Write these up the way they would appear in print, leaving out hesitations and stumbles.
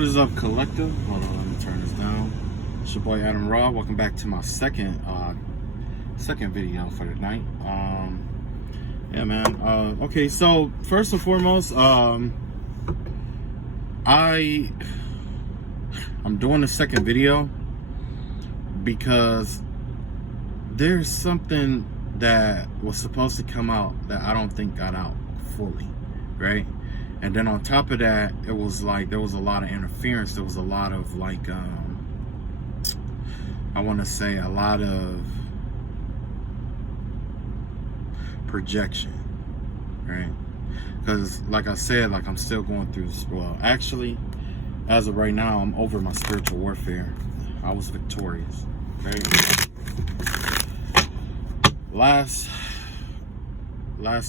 What is up, collective? Hold on, let me turn this down. It's your boy Adam Raw. Welcome back to my second video for the night. Yeah, man. Okay, so first and foremost, I'm doing the second video because there's something that was supposed to come out that I don't think got out fully, right? And then on top of that, it was like there was a lot of interference. There was a lot of like I want to say a lot of projection, right? Because like I said, like I'm still going through this. Well, actually, as of right now, I'm over my spiritual warfare. I was victorious, right? Last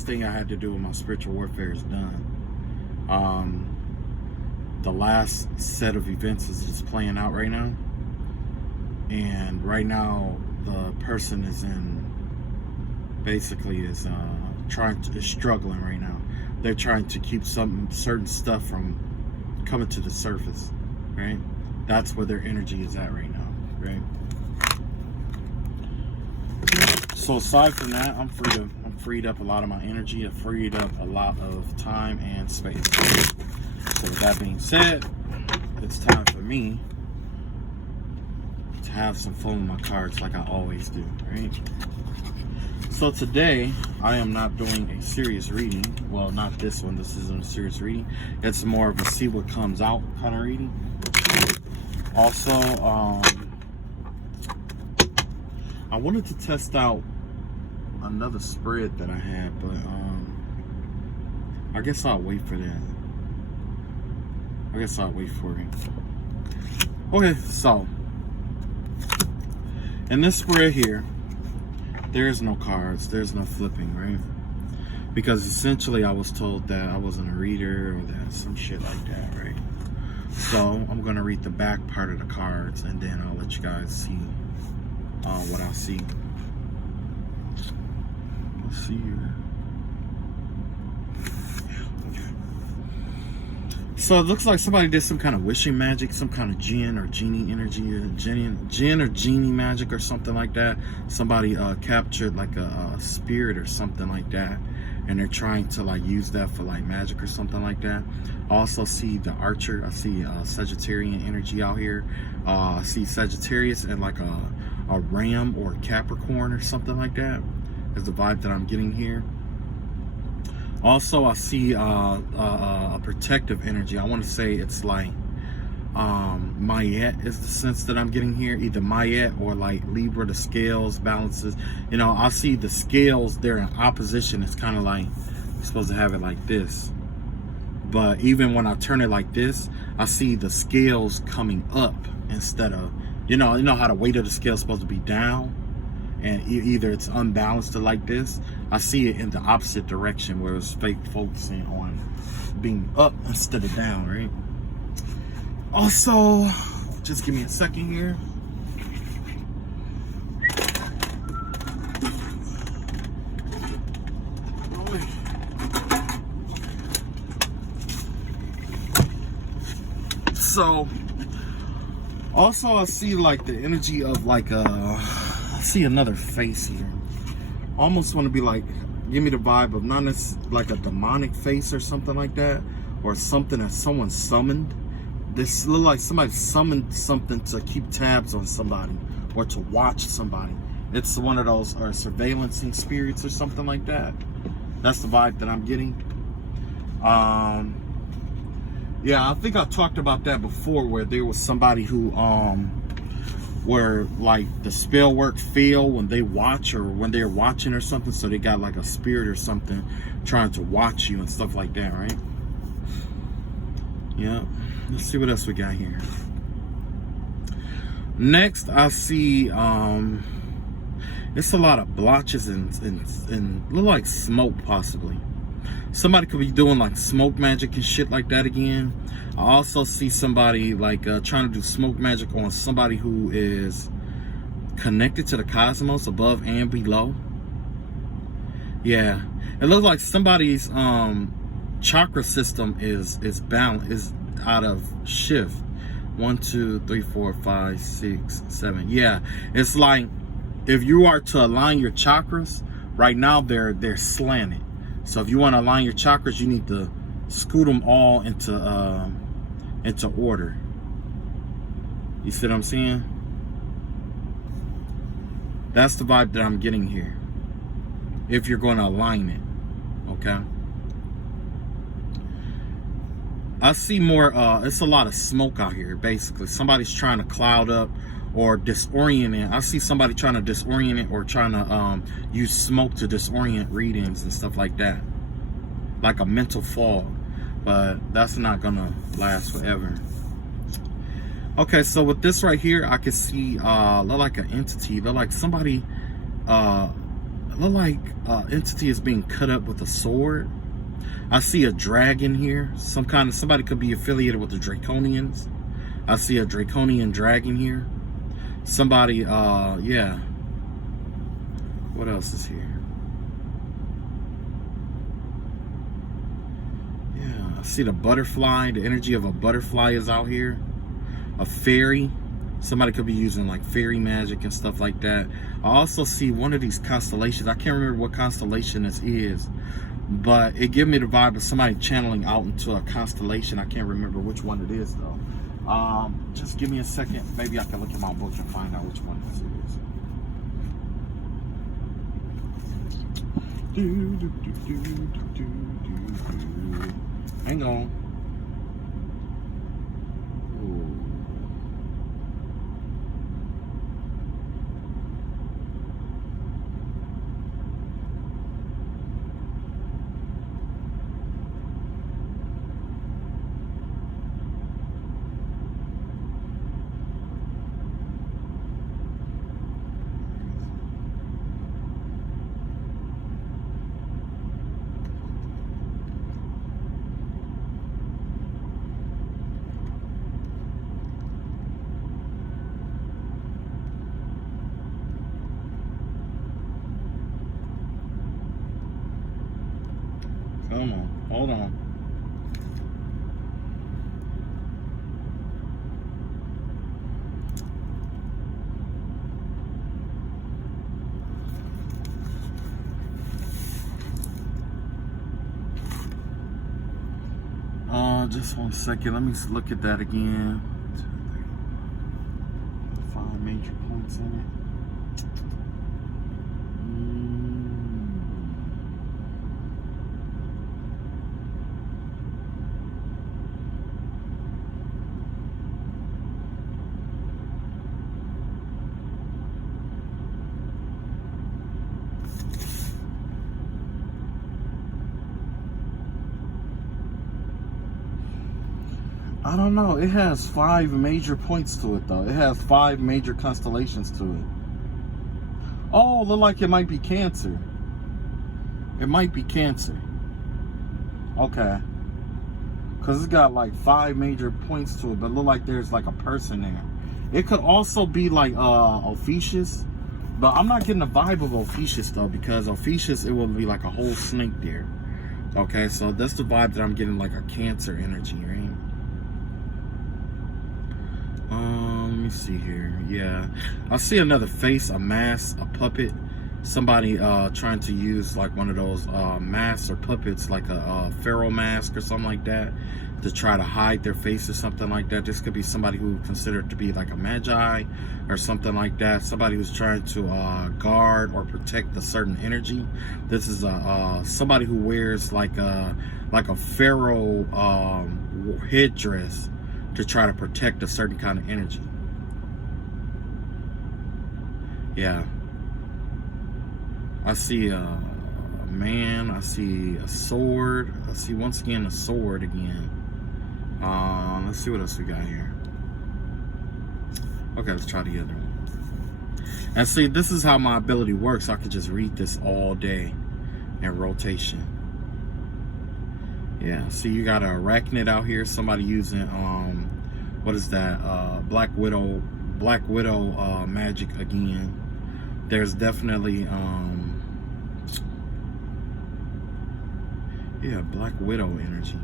thing I had to do with my spiritual warfare is done. The last set of events is just playing out right now, and right now the person is struggling right now. They're trying to keep certain stuff from coming to the surface, right? That's where their energy is at right now, right? So aside from that, I'm freed up a lot of my energy. I freed up a lot of time and space. So with that being said, it's time for me to have some fun with my cards like I always do, right? So today, I am not doing a serious reading. Well, not this one. This isn't a serious reading. It's more of a see what comes out kind of reading. Also, I wanted to test out another spread that I had, but I guess I'll wait for that. I guess I'll wait for it. Okay, so in this spread here, there's no cards, there's no flipping, right? Because essentially I was told that I wasn't a reader or that some shit like that, right? So I'm gonna read the back part of the cards and then I'll let you guys see what I see. Let's see here. So it looks like somebody did some kind of wishing magic, some kind of jinn or genie energy, jinn or genie magic or something like that. Somebody captured like a spirit or something like that, and they're trying to like use that for like magic or something like that. I also see the archer. I see Sagittarian energy out here. I see Sagittarius and like a ram or a Capricorn or something like that is the vibe that I'm getting here. Also, I see a protective energy. I want to say it's like Mayet is the sense that I'm getting here. Either Mayet or like Libra, the scales, balances. You know, I see the scales, they're in opposition. It's kind of like you're supposed to have it like this. But even when I turn it like this, I see the scales coming up instead of, you know how the weight of the scale is supposed to be down? And either it's unbalanced or like this. I see it in the opposite direction where it's focusing on being up instead of down, right? Also, just give me a second here. So, also I see like the energy of like I see another face here. Almost want to be like, give me the vibe of not like a demonic face or something like that, or something that someone summoned. This look like somebody summoned something to keep tabs on somebody or to watch somebody. It's one of those or surveillancing spirits or something like that. That's the vibe that I'm getting. Yeah, I think I talked about that before, where there was somebody who where like the spell work fail when they watch or when they're watching or something, so they got like a spirit or something trying to watch you and stuff like that, right? Yeah, let's see what else we got here. Next I see it's a lot of blotches and look like smoke possibly. Somebody could be doing like smoke magic and shit like that again. I also see somebody like trying to do smoke magic on somebody who is connected to the cosmos above and below. Yeah, it looks like somebody's chakra system is out of shift. 1, 2, 3, 4, 5, 6, 7. Yeah, it's like if you are to align your chakras right now, they're slanted. So if you want to align your chakras, you need to scoot them all into order. You see what I'm saying? That's the vibe that I'm getting here. If you're going to align it, okay? I see more, it's a lot of smoke out here, basically. Somebody's trying to cloud up or disorient it. I see somebody trying to disorient it or trying to use smoke to disorient readings and stuff like that. Like a mental fog. But that's not going to last forever. Okay, so with this right here, I can see look like an entity. Look like somebody, look like entity is being cut up with a sword. I see a dragon here. Somebody could be affiliated with the Draconians. I see a Draconian dragon here. Somebody, yeah. What else is here? Yeah, I see the butterfly. The energy of a butterfly is out here. A fairy. Somebody could be using like fairy magic and stuff like that. I also see one of these constellations. I can't remember what constellation this is, but it gave me the vibe of somebody channeling out into a constellation. I can't remember which one it is though. Just give me a second. Maybe I can look at my book and find out which one this is. Hang on. Ooh. Come on, hold on. Just 1 second. Let me look at that again. 5 major points in it. I don't know. It has 5 major points to it, though. It has 5 major constellations to it. Oh, look like it might be Cancer. It might be Cancer. Okay. Because it's got like 5 major points to it, but look like there's like a person there. It could also be like Ophiuchus, but I'm not getting the vibe of Ophiuchus, though, because Ophiuchus, it will be like a whole snake there. Okay, so that's the vibe that I'm getting, like a Cancer energy, right? Let me see here. Yeah, I see another face, a mask, a puppet. Somebody trying to use like one of those masks or puppets, like a pharaoh mask or something like that, to try to hide their face or something like that. This could be somebody who considered to be like a magi or something like that. Somebody who's trying to guard or protect a certain energy. This is somebody who wears like a pharaoh headdress to try to protect a certain kind of energy. Yeah. I see a man. I see a sword. I see once again a sword again. Let's see what else we got here. Okay, let's try the other one. And see, this is how my ability works. I could just read this all day in rotation. Yeah, see, you got an arachnid out here. Somebody using what is that? Black Widow magic again. There's definitely yeah, Black Widow energy.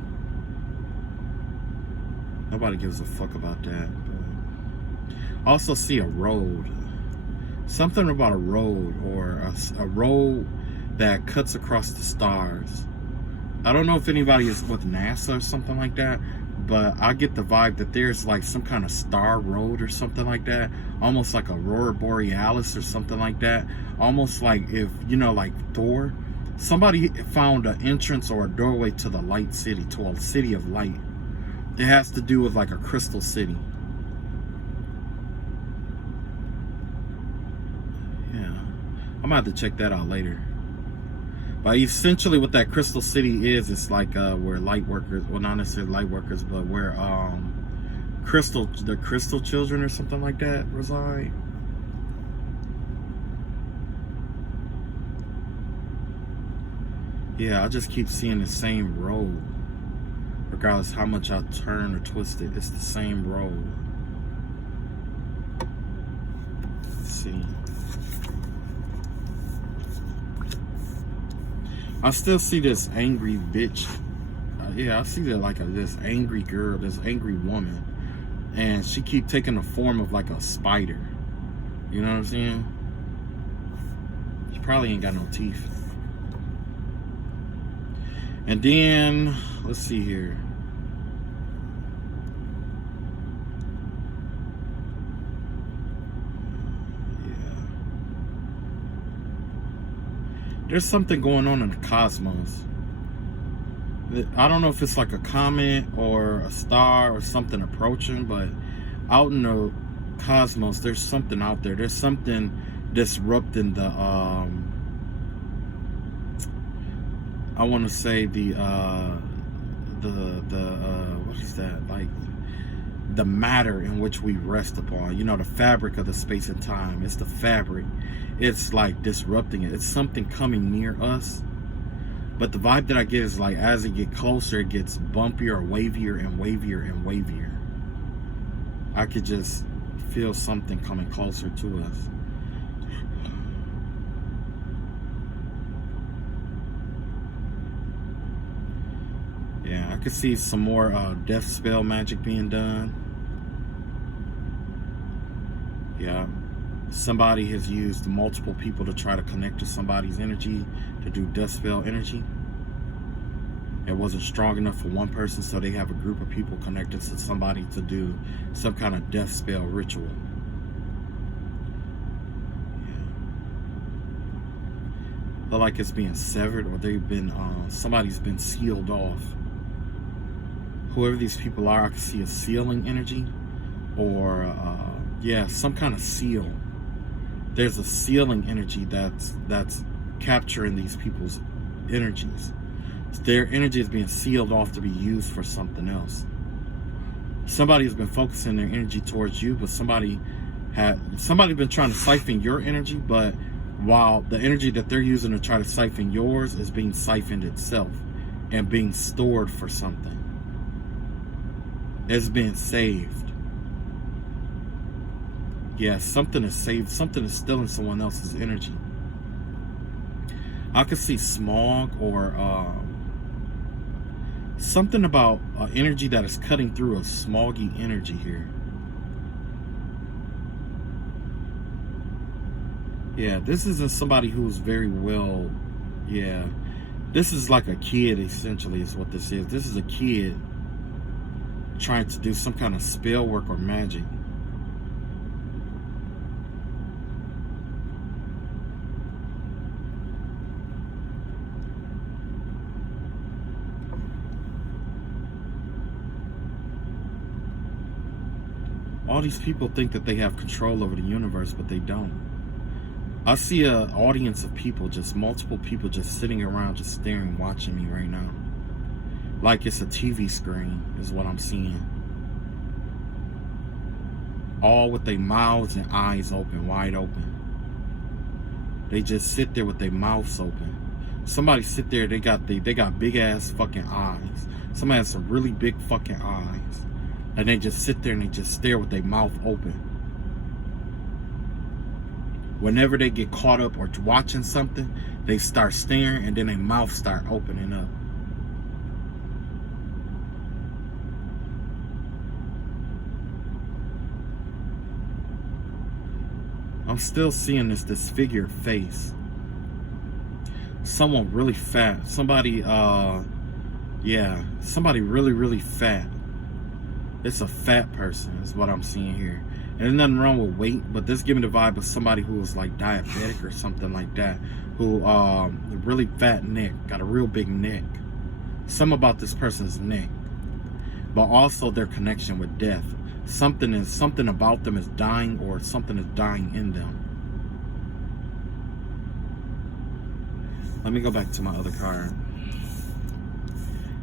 Nobody gives a fuck about that. But I also see a road. Something about a road, or a road that cuts across the stars. I don't know if anybody is with NASA or something like that, but I get the vibe that there's like some kind of star road or something like that, almost like Aurora Borealis or something like that. Almost like, if you know, like Thor, somebody found an entrance or a doorway to the light city, to a city of light. It has to do with like a crystal city. Yeah, I'm gonna have to check that out later. But essentially what that crystal city is, it's like where light workers, well, not necessarily light workers, but where the crystal children or something like that reside. Yeah, I just keep seeing the same road. Regardless how much I turn or twist it, it's the same road. Let's see. I still see this angry bitch. Yeah, I see that like this angry girl, this angry woman, and she keep taking the form of like a spider. You know what I'm saying? She probably ain't got no teeth. And then let's see here. There's something going on in the cosmos. I don't know if it's like a comet or a star or something approaching, but out in the cosmos, there's something out there. There's something disrupting the I want to say the what is that, like the matter in which we rest upon, you know, the fabric of the space and time. It's the fabric. It's like disrupting it. It's something coming near us. But the vibe that I get is like, as it gets closer, it gets bumpier or wavier and wavier and wavier. I could just feel something coming closer to us. Yeah, I could see some more death spell magic being done. Yeah. Somebody has used multiple people to try to connect to somebody's energy to do death spell energy. It wasn't strong enough for one person, so they have a group of people connected to somebody to do some kind of death spell ritual. Yeah. Feel like it's being severed, or they've been somebody's been sealed off. Whoever these people are, I can see a sealing energy, or yeah, some kind of seal. There's a sealing energy that's capturing these people's energies. Their energy is being sealed off to be used for something else. Somebody has been focusing their energy towards you, but somebody been trying to siphon your energy, but while the energy that they're using to try to siphon yours is being siphoned itself and being stored for something. It's being saved. Yeah, something is saved. Something is stealing someone else's energy. I could see smog, or something about energy that is cutting through a smoggy energy here. Yeah, this isn't somebody who's very well. Yeah, this is like a kid, essentially, is what this is. This is a kid trying to do some kind of spell work or magic. All these people think that they have control over the universe, but they don't. I see an audience of people, just multiple people just sitting around, just staring, watching me right now. Like it's a TV screen is what I'm seeing. All with their mouths and eyes open, wide open. They just sit there with their mouths open. Somebody sit there, they got big ass fucking eyes. Somebody has some really big fucking eyes. And they just sit there and they just stare with their mouth open. Whenever they get caught up or watching something, they start staring and then their mouth start opening up. I'm still seeing this disfigured face. Someone really fat. Somebody, yeah, somebody really, really fat. It's a fat person is what I'm seeing here. And there's nothing wrong with weight, but this giving the vibe of somebody who is like diabetic or something like that. Who, really fat neck, got a real big neck. Something about this person's neck. But also their connection with death. Something about them is dying, or something is dying in them. Let me go back to my other card.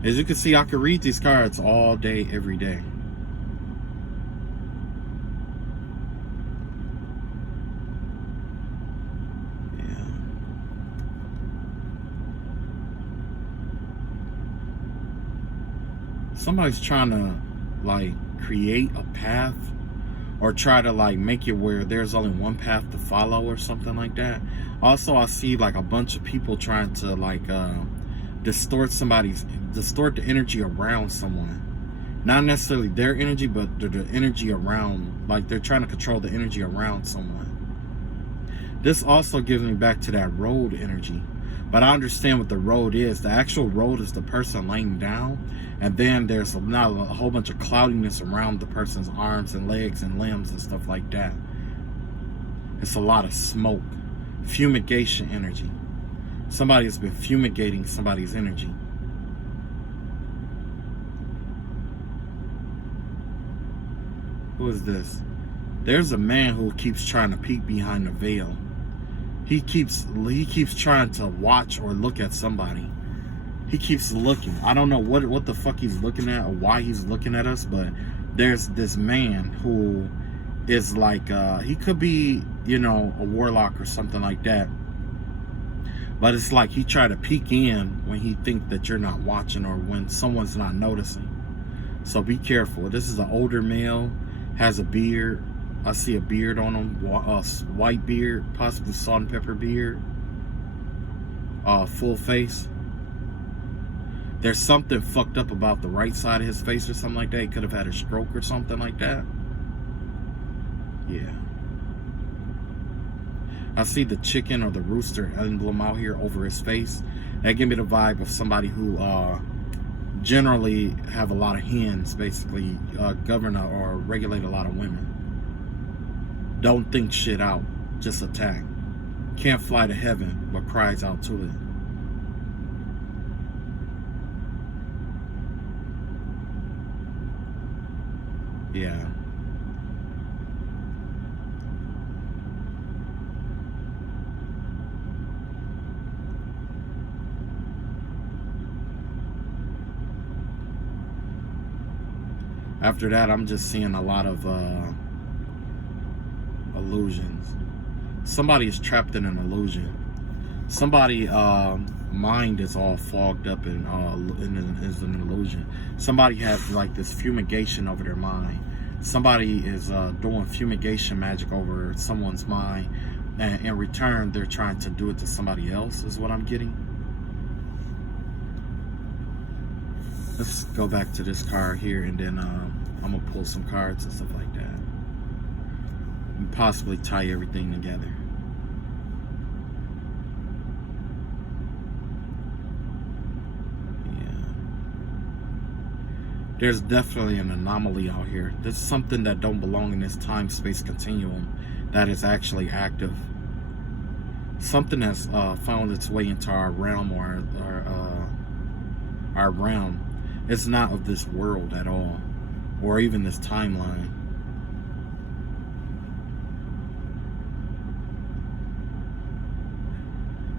As you can see, I can read these cards all day, every day. Yeah. Somebody's trying to like create a path, or try to like make it where there's only one path to follow or something like that. Also, I see like a bunch of people trying to like distort the energy around someone. Not necessarily their energy, but the energy around, like they're trying to control the energy around someone. This also gives me back to that road energy. But I understand what the road is. The actual road is the person laying down, and then there's now a whole bunch of cloudiness around the person's arms and legs and limbs and stuff like that. It's a lot of smoke, fumigation energy. Somebody has been fumigating somebody's energy. Who is this? There's a man who keeps trying to peek behind the veil. He keeps trying to watch or look at somebody. He keeps looking. I don't know what the fuck he's looking at or why he's looking at us, but there's this man who is like, he could be, you know, a warlock or something like that. But it's like he tried to peek in when he thinks that you're not watching, or when someone's not noticing. So be careful. This is an older male, has a beard. I see a beard on him, white beard, possibly salt and pepper beard, full face. There's something fucked up about the right side of his face or something like that. He could have had a stroke or something like that. Yeah. I see the chicken or the rooster emblem out here over his face. That gives me the vibe of somebody who generally have a lot of hens, basically govern or regulate a lot of women. Don't think shit out, just attack. Can't fly to heaven, but cries out to it. Yeah. After that, I'm just seeing a lot of illusions. Somebody is trapped in an illusion. Somebody mind is all fogged up and is an illusion. Somebody has like this fumigation over their mind. Somebody is doing fumigation magic over someone's mind, and in return they're trying to do it to somebody else, is what I'm getting. Let's go back to this card here, and then I'm gonna pull some cards and stuff like that. And possibly tie everything together. Yeah. There's definitely an anomaly out here. There's something that don't belong in this time-space continuum that is actually active. Something that's found its way into our realm, or our realm. It's not of this world at all, or even this timeline.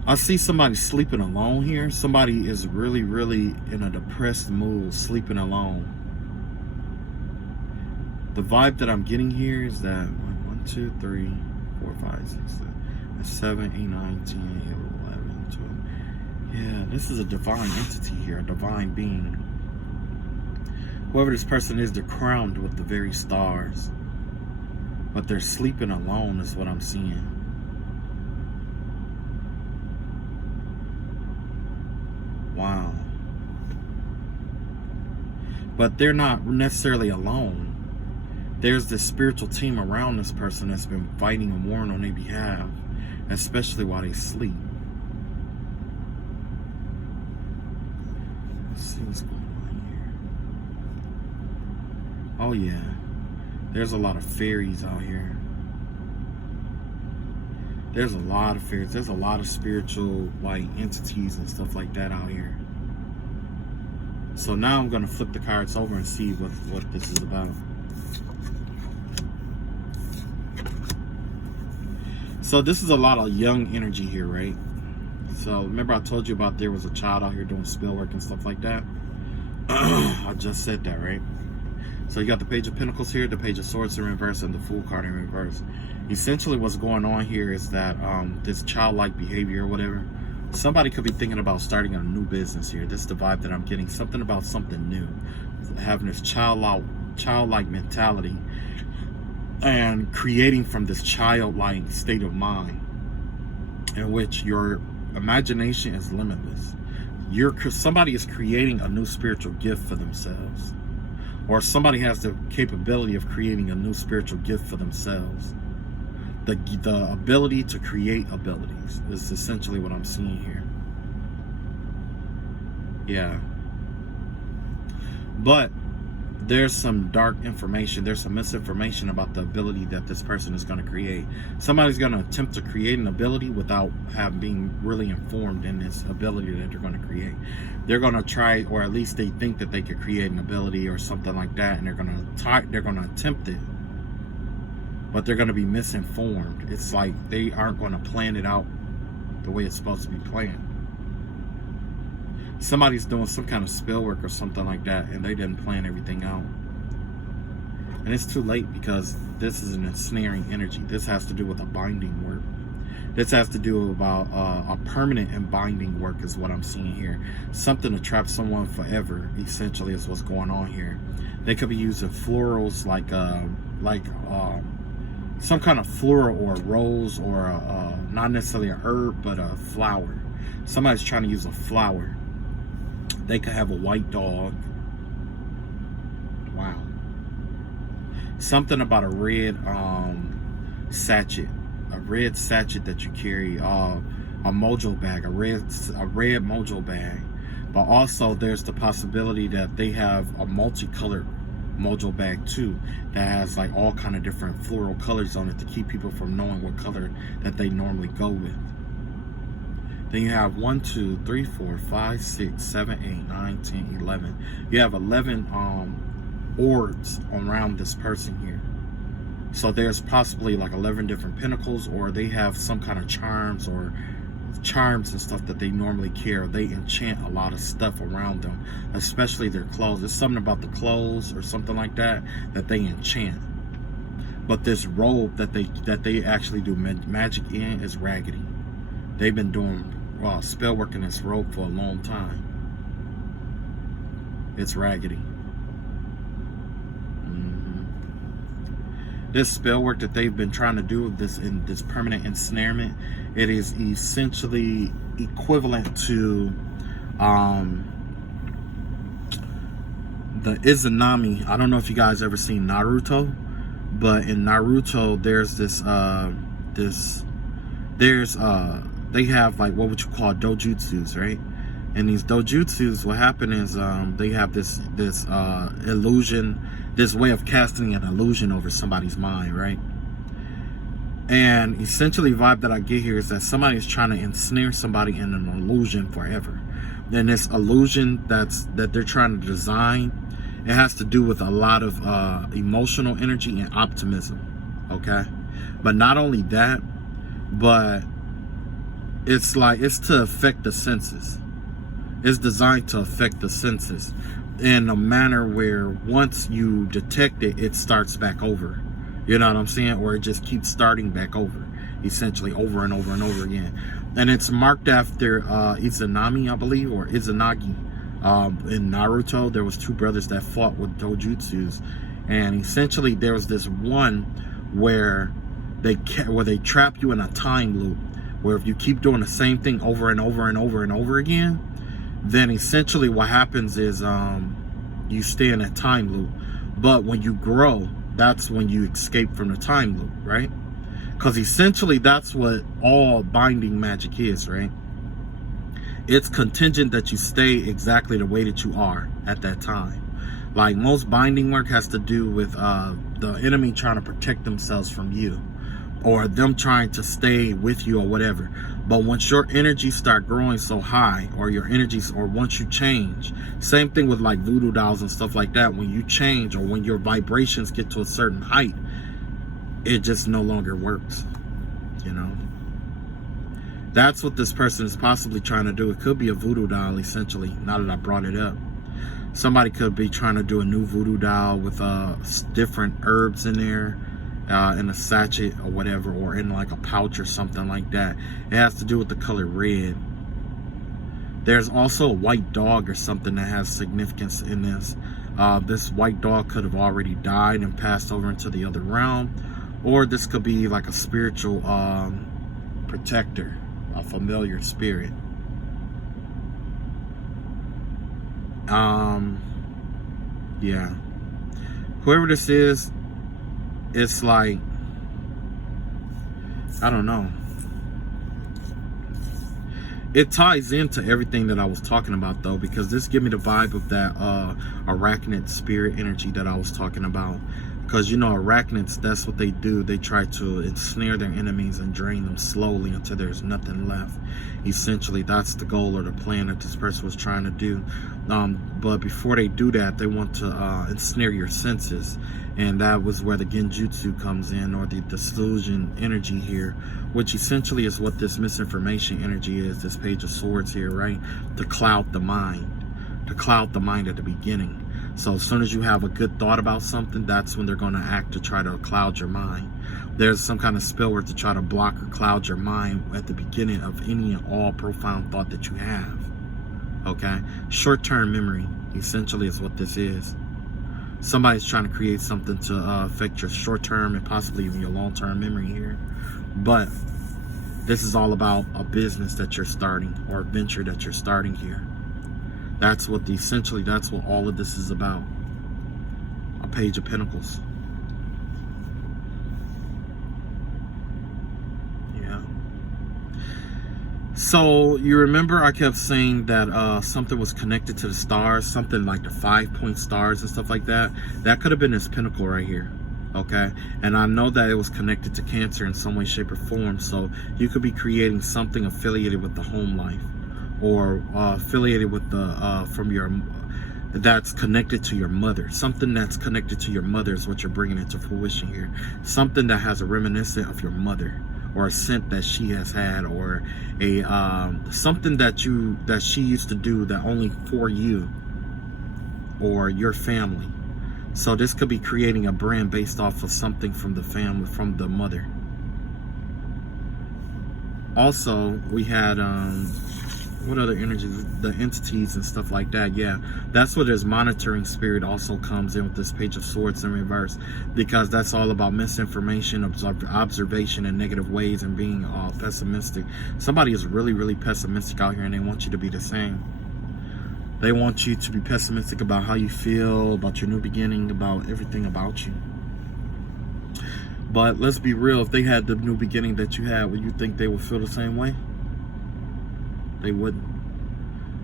I see somebody sleeping alone here. Somebody is really, really in a depressed mood, sleeping alone. The vibe that I'm getting here is that 1, 2, 3, 4, 5, 6, 7, 8, 9, 10, 11, 12. Yeah, this is a divine entity here, a divine being. Whoever this person is, they're crowned with the very stars. But they're sleeping alone is what I'm seeing. Wow. But they're not necessarily alone. there's this spiritual team around this person that's been fighting and warring on their behalf, especially while they sleep. Let's see what's going on here. Oh yeah, there's a lot of fairies out here. There's a lot of fairies. There's a lot of spiritual like entities and stuff like that out here. So now I'm gonna flip the cards over and see what this is about. So this is a lot of young energy here, right? So remember I told you about there was a child out here doing spell work and stuff like that? I just said that, right? So you got the Page of Pentacles here, the Page of Swords in reverse, and the Fool card in reverse. Essentially what's going on here is that this childlike behavior or whatever, somebody could be thinking about starting a new business here. This is the vibe that I'm getting. Something about something new. Having this childlike mentality and creating from this childlike state of mind in which your imagination is limitless. Somebody is creating a new spiritual gift for themselves, or somebody has the capability of creating a new spiritual gift for themselves. The ability to create abilities is essentially what I'm seeing here. Yeah. But there's some dark information, there's some misinformation about the ability that this person is going to create. Somebody's going to attempt to create an ability without being really informed in this ability that they're going to create. They're going to try, or at least they think that they could create an ability or something like that, and they're going to attempt it, but they're going to be misinformed. It's like they aren't going to plan it out the way it's supposed to be planned. Somebody's doing some kind of spell work or something like that, and they didn't plan everything out. And it's too late, because this is an ensnaring energy. This has to do with a binding work. This has to do about a permanent and binding work is what I'm seeing here. Something to trap someone forever, essentially, is what's going on here. They could be using florals like some kind of floral or a rose, or not necessarily a herb, but a flower. Somebody's trying to use a flower. They could have a white dog. Wow. Something about a red sachet. A red sachet that you carry. A mojo bag. A red mojo bag. But also there's the possibility that they have a multicolored mojo bag too, that has like all kind of different floral colors on it to keep people from knowing what color that they normally go with. Then you have 1, 2, 3, 4, 5, 6, 7, 8, 9, 10, 11. You have 11 orbs around this person here. So there's possibly like 11 different pentacles, or they have some kind of charms and stuff that they normally carry. They enchant a lot of stuff around them, especially their clothes. There's something about the clothes or something like that they enchant. But this robe that they actually do magic in is raggedy. They've been doing spell work in this robe for a long time. It's raggedy. This spell work that they've been trying to do with this permanent ensnarement, it is essentially equivalent to the Izanami. I don't know if you guys ever seen Naruto, but in Naruto there's they have like what would you call dojutsus, right? And these dojutsus, what happened is they have this illusion, this way of casting an illusion over somebody's mind, right? And essentially the vibe that I get here is that somebody is trying to ensnare somebody in an illusion forever. And this illusion that they're trying to design, it has to do with a lot of emotional energy and optimism, okay? But not only that, but it's to affect the senses. It's designed to affect the senses in a manner where once you detect it, it starts back over. You know what I'm saying? Or it just keeps starting back over, essentially over and over and over again. And it's marked after Izanami, I believe, or Izanagi. In Naruto, there was two brothers that fought with dojutsus, and essentially there was this one where they trap you in a time loop, where if you keep doing the same thing over and over and over and over again, then essentially what happens is you stay in a time loop. But when you grow, that's when you escape from the time loop, right? Because essentially that's what all binding magic is, right? It's contingent that you stay exactly the way that you are at that time. Like most binding work has to do with the enemy trying to protect themselves from you, or them trying to stay with you or whatever. But once your energies start growing so high, or your energies, or once you change, same thing with like voodoo dolls and stuff like that, when you change or when your vibrations get to a certain height, it just no longer works, you know. That's what this person is possibly trying to do. It could be a voodoo doll, essentially, now that I brought it up. Somebody could be trying to do a new voodoo doll with different herbs in there, in a sachet or whatever, or in like a pouch or something like that. It has to do with the color red. There's also a white dog or something that has significance in this. This white dog could have already died and passed over into the other realm, or this could be like a spiritual protector, a familiar spirit. Yeah, whoever this is, it's like, I don't know, it ties into everything that I was talking about though, because this give me the vibe of that arachnid spirit energy that I was talking about. Because you know, arachnids, that's what they do. They try to ensnare their enemies and drain them slowly until there's nothing left. Essentially, that's the goal or the plan that this person was trying to do. But before they do that, they want to ensnare your senses. And that was where the genjutsu comes in, or the delusion energy here, which essentially is what this misinformation energy is, this Page of Swords here, right? To cloud the mind. To cloud the mind at the beginning. So as soon as you have a good thought about something, that's when they're going to act to try to cloud your mind. There's some kind of spell word to try to block or cloud your mind at the beginning of any and all profound thought that you have. Okay? Short-term memory, essentially, is what this is. Somebody's trying to create something to affect your short-term and possibly even your long-term memory here. But this is all about a business that you're starting, or a venture that you're starting here. That's what essentially, that's what all of this is about. A Page of Pentacles. Yeah. So you remember I kept saying that something was connected to the stars, something like the 5-point stars and stuff like that. That could have been this pentacle right here. Okay, and I know that it was connected to Cancer in some way, shape, or form. So you could be creating something affiliated with the home life, or affiliated with the from your, that's connected to your mother. Something that's connected to your mother is what you're bringing into fruition here. Something that has a reminiscent of your mother, or a scent that she has had, or a something that she used to do that only for you or your family. So this could be creating a brand based off of something from the family, from the mother. Also, we had what other energies, the entities and stuff like that. Yeah, that's where this monitoring spirit also comes in with this Page of Swords in reverse, because that's all about misinformation, observation in negative ways, and being pessimistic. Somebody is really, really pessimistic out here, and they want you to be the same. They want you to be pessimistic about how you feel, about your new beginning, about everything about you. But let's be real, if they had the new beginning that you had, would you think they would feel the same way? They wouldn't.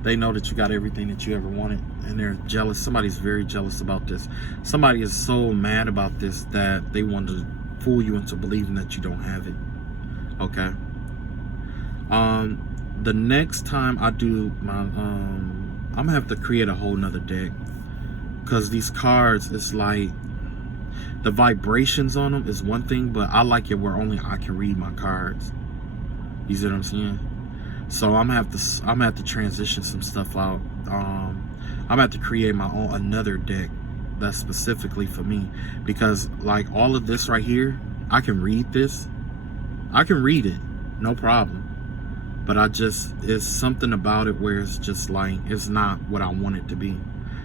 They know that you got everything that you ever wanted, and they're jealous. Somebody's very jealous about this. Somebody is so mad about this that they want to fool you into believing that you don't have it. Okay. The next time I do my I'm gonna have to create a whole nother deck, because these cards, it's like the vibrations on them is one thing, but I like it where only I can read my cards. You see what I'm saying? So I'm gonna have to transition some stuff out. I'm gonna have to create my own another deck that's specifically for me, because like all of this right here, I can read this. I can read it, no problem. But it's something about it where it's just like, it's not what I want it to be.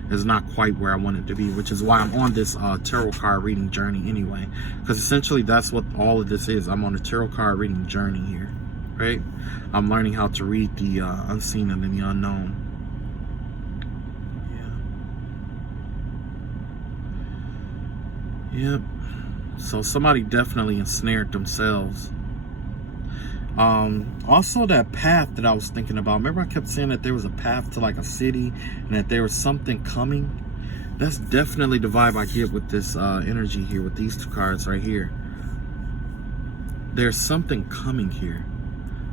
It's not quite where I want it to be, which is why I'm on this tarot card reading journey anyway. Because essentially that's what all of this is. I'm on a tarot card reading journey here, right? I'm learning how to read the unseen and the unknown. Yeah. Yep. So somebody definitely ensnared themselves. Also that path that I was thinking about. Remember I kept saying that there was a path to like a city and that there was something coming? That's definitely the vibe I get with this energy here, with these two cards right here. There's something coming here.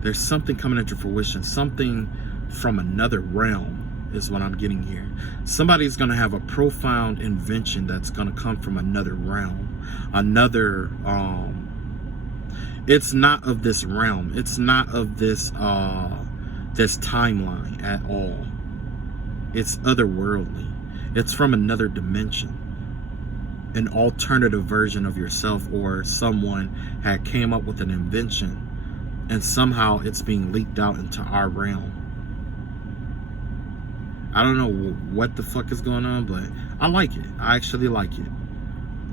There's something coming into fruition. Something from another realm is what I'm getting here. Somebody's going to have a profound invention that's going to come from another realm. Another, it's not of this realm. It's not of this, this timeline at all. It's otherworldly. It's from another dimension. An alternative version of yourself, or someone had came up with an invention and somehow it's being leaked out into our realm. I don't know what the fuck is going on, but I like it. I actually like it.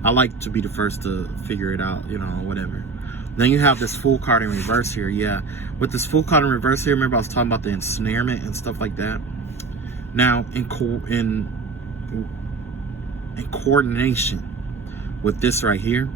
I like to be the first to figure it out, you know, whatever. Then you have this Fool card in reverse here. Yeah, with this Fool card in reverse here, remember I was talking about the ensnarement and stuff like that. Now, in coordination with this right here,